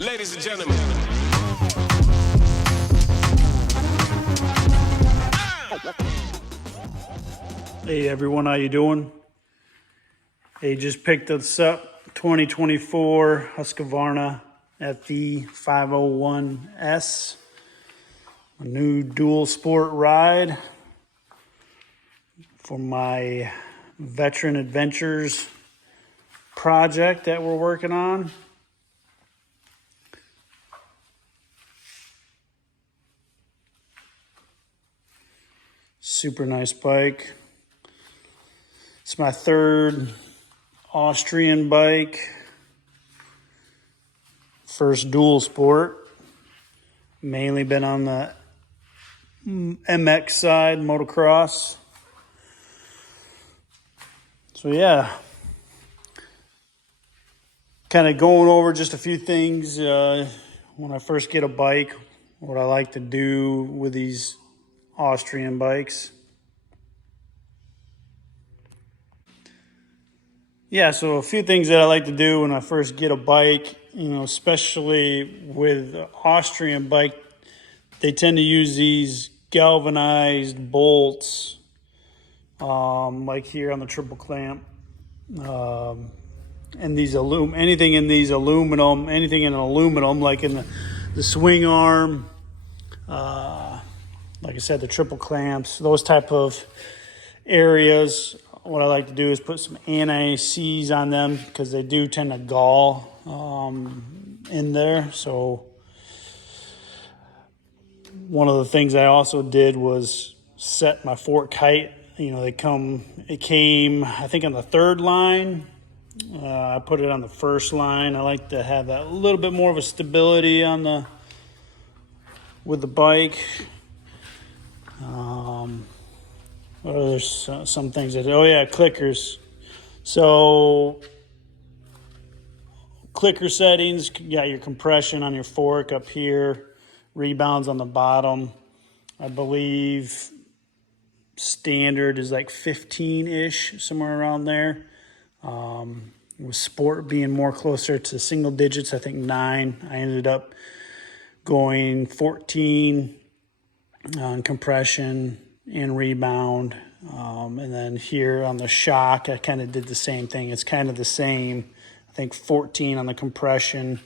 Ladies and gentlemen. Hey everyone, how you doing? Hey, just picked this up, 2024 Husqvarna FE 501S, a new dual sport ride for my Veteran Adventures project that we're working on. Super nice bike. It's my third Austrian bike. First dual sport. Mainly been on the MX side, motocross. So yeah, kind of going over just a few things when I first get a bike, what I like to do with these Austrian bikes. Yeah, so a few things that I like to do when I first get a bike, especially with Austrian bike, they tend to use these galvanized bolts, like here on the triple clamp, and these anything in an aluminum, like in the swing arm, like I said, the triple clamps, those type of areas. What I like to do is put some anti-seize on them because they do tend to gall in there. So one of the things I also did was set my fork height. It came, I think, on the third line. I put it on the first line. I like to have that little bit more of a stability with the bike. There's some things that, clickers. So clicker settings, you got your compression on your fork up here, rebounds on the bottom. I believe standard is like 15-ish, somewhere around there. With sport being more closer to single digits, I think 9. I ended up going 14 on compression and rebound. And then here on the shock, I kind of did the same thing. It's kind of the same. I think 14 on the compression,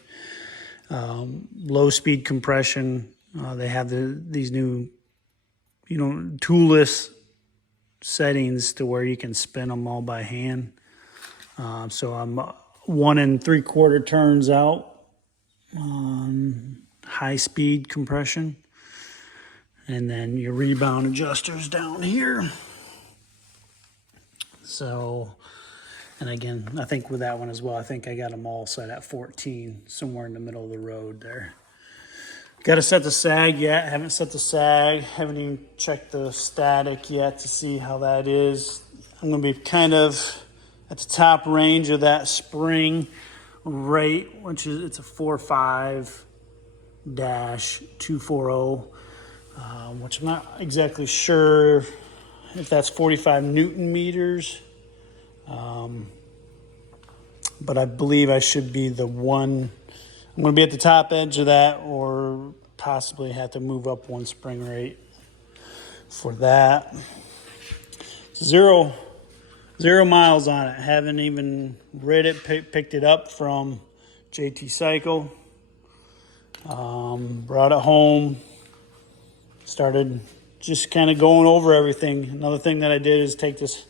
low speed compression. They have these new, toolless settings to where you can spin them all by hand. So I'm 1 3/4 turns out on high speed compression. And then your rebound adjusters down here. So, and again, I think with that one as well, I think I got them all set at 14, somewhere in the middle of the road there. Got to set the sag yet. Haven't set the sag. Haven't even checked the static yet to see how that is. I'm going to be kind of at the top range of that spring rate, it's a 4.5-240. Which I'm not exactly sure if that's 45 Newton meters. But I believe I should be I'm going to be at the top edge of that, or possibly have to move up one spring rate for that. Zero miles on it. Haven't even read it, picked it up from JT Cycle. Brought it home. Started just kind of going over everything. Another thing that I did is take this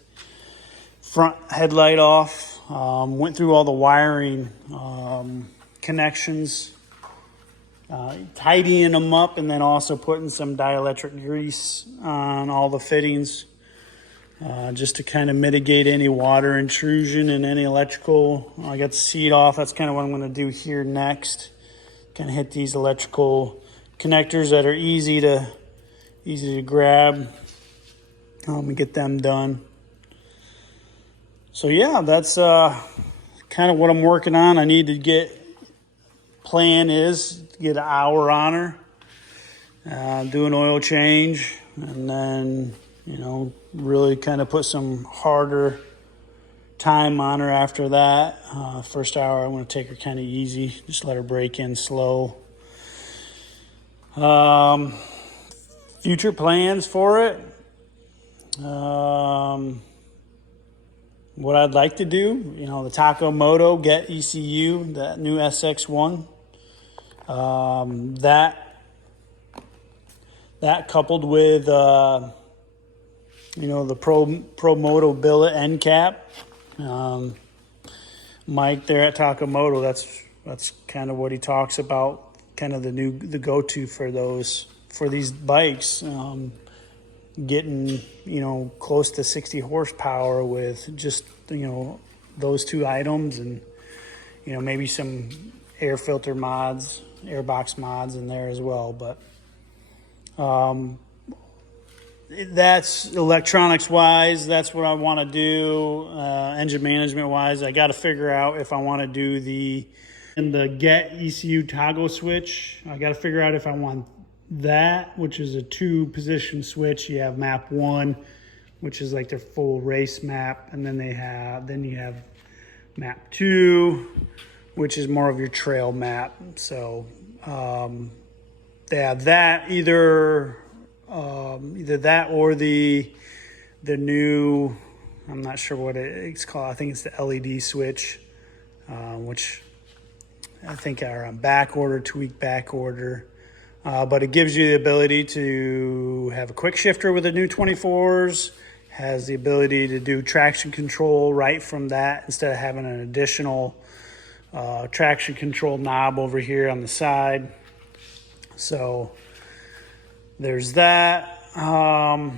front headlight off. Went through all the wiring connections, tidying them up, and then also putting some dielectric grease on all the fittings, just to kind of mitigate any water intrusion and any electrical. I got the seat off. That's kind of what I'm going to do here next. Kind of hit these electrical connectors that are easy to grab and get them done. So yeah, that's kind of what I'm working on. I need to plan is to get an hour on her, do an oil change, and then really kind of put some harder time on her after that. First hour, I want to take her kind of easy, just let her break in slow. Future plans for it. What I'd like to do, you know, the Takomoto Get ECU, that new SX1. That coupled with, you know, the Pro Moto billet end cap. Mike there at Takomoto, that's kind of what he talks about, kind of the go-to for these bikes. Getting, you know, close to 60 horsepower with just, you know, those two items, and, you know, maybe some air filter mods, airbox mods in there as well. But that's electronics wise, that's what I want to do. Engine management wise, I got to figure out if I want to do the Get ECU toggle switch. I got to figure out if I want that, which is a 2-position switch. You have map 1, which is like their full race map, and then you have map 2, which is more of your trail map. So they have that, either that or the new, I'm not sure what it's called, I think it's the LED switch, which I think are on back order, tweak back order. But it gives you the ability to have a quick shifter with the new 24s, has the ability to do traction control right from that instead of having an additional traction control knob over here on the side. So there's that. So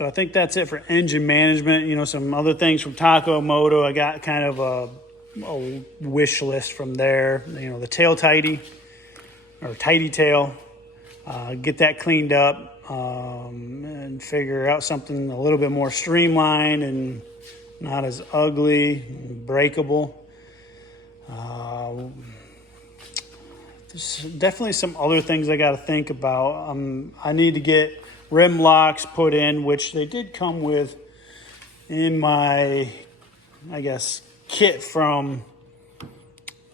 I think that's it for engine management. You know, some other things from Takomoto. I got kind of a wish list from there. You know, the tail tidy, or tidy tail, get that cleaned up, and figure out something a little bit more streamlined and not as ugly and breakable. There's definitely some other things I got to think about. I need to get rim locks put in, which they did come with in my, I guess, kit from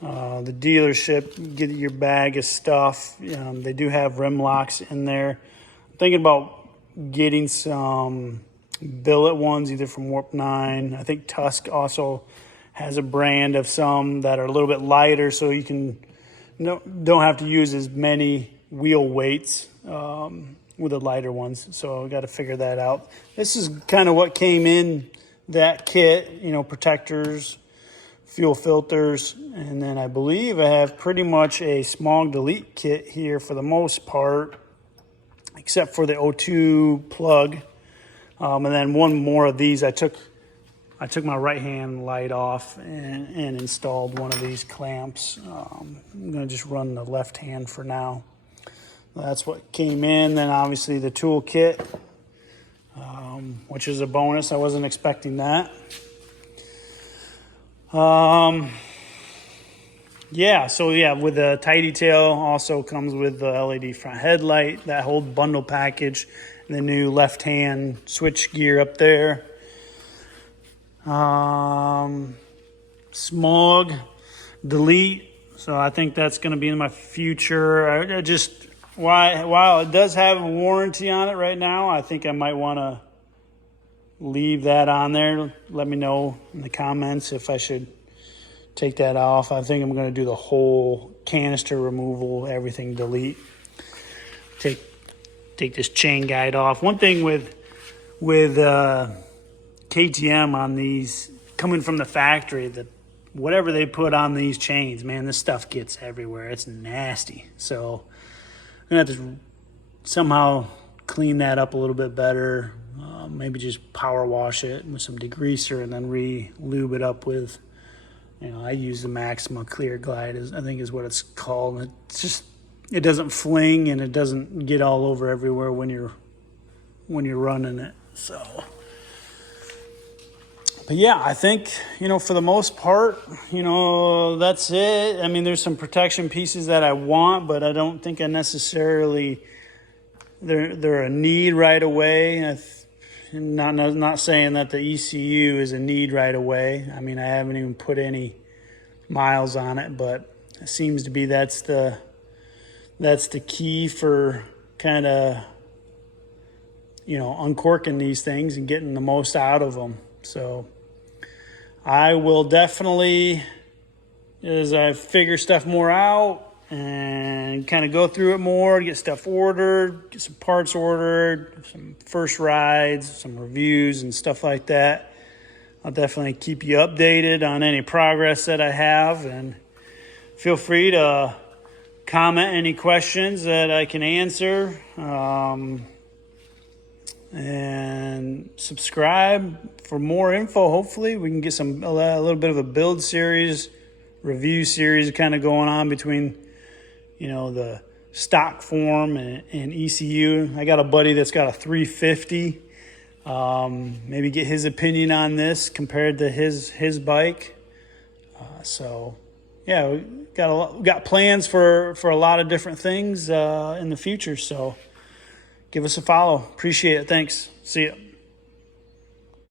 the dealership. Get your bag of stuff. They do have rim locks in there. I'm thinking about getting some billet ones, either from Warp 9. I think Tusk also has a brand of some that are a little bit lighter, so you can don't have to use as many wheel weights with the lighter ones. So I got to figure that out. This is kind of what came in that kit, you know, protectors, fuel filters, and then I believe I have pretty much a smog delete kit here for the most part, except for the O2 plug. And then one more of these. I took my right hand light off and installed one of these clamps. I'm gonna just run the left hand for now. That's what came in. Then obviously the tool kit, which is a bonus. I wasn't expecting that. Yeah, so yeah, with the tidy tail also comes with the LED front headlight, that whole bundle package, and the new left hand switch gear up there. Smog delete, so I think that's going to be in my future. I just, while it does have a warranty on it right now, I think I might want to leave that on there. Let me know in the comments if I should take that off. I think I'm going to do the whole canister removal, everything delete. Take this chain guide off. One thing with KTM on these, coming from the factory, that whatever they put on these chains, man, this stuff gets everywhere. It's nasty. So I'm gonna have to somehow clean that up a little bit better. Maybe just power wash it with some degreaser and then re-lube it up with, you know, I use the Maxima Clear Glide, I think is what it's called. It's just, it doesn't fling and it doesn't get all over everywhere when you're running it. So, but yeah, I think, you know, for the most part, you know, that's it. I mean, there's some protection pieces that I want, but I don't think I necessarily, they're a need right away. Not saying that the ECU is a need right away. I mean, I haven't even put any miles on it, but it seems to be that's the key for kind of, you know, uncorking these things and getting the most out of them. So I will definitely, as I figure stuff more out and kind of go through it more, get stuff ordered, get some parts ordered, some first rides, some reviews and stuff like that, I'll definitely keep you updated on any progress that I have. And feel free to comment any questions that I can answer. And subscribe for more info. Hopefully we can get a little bit of a build series, review series kind of going on between, you know, the stock form and ECU. I got a buddy that's got a 350. Maybe get his opinion on this compared to his bike. So yeah, we got plans for a lot of different things in the future. So give us a follow. Appreciate it. Thanks. See ya.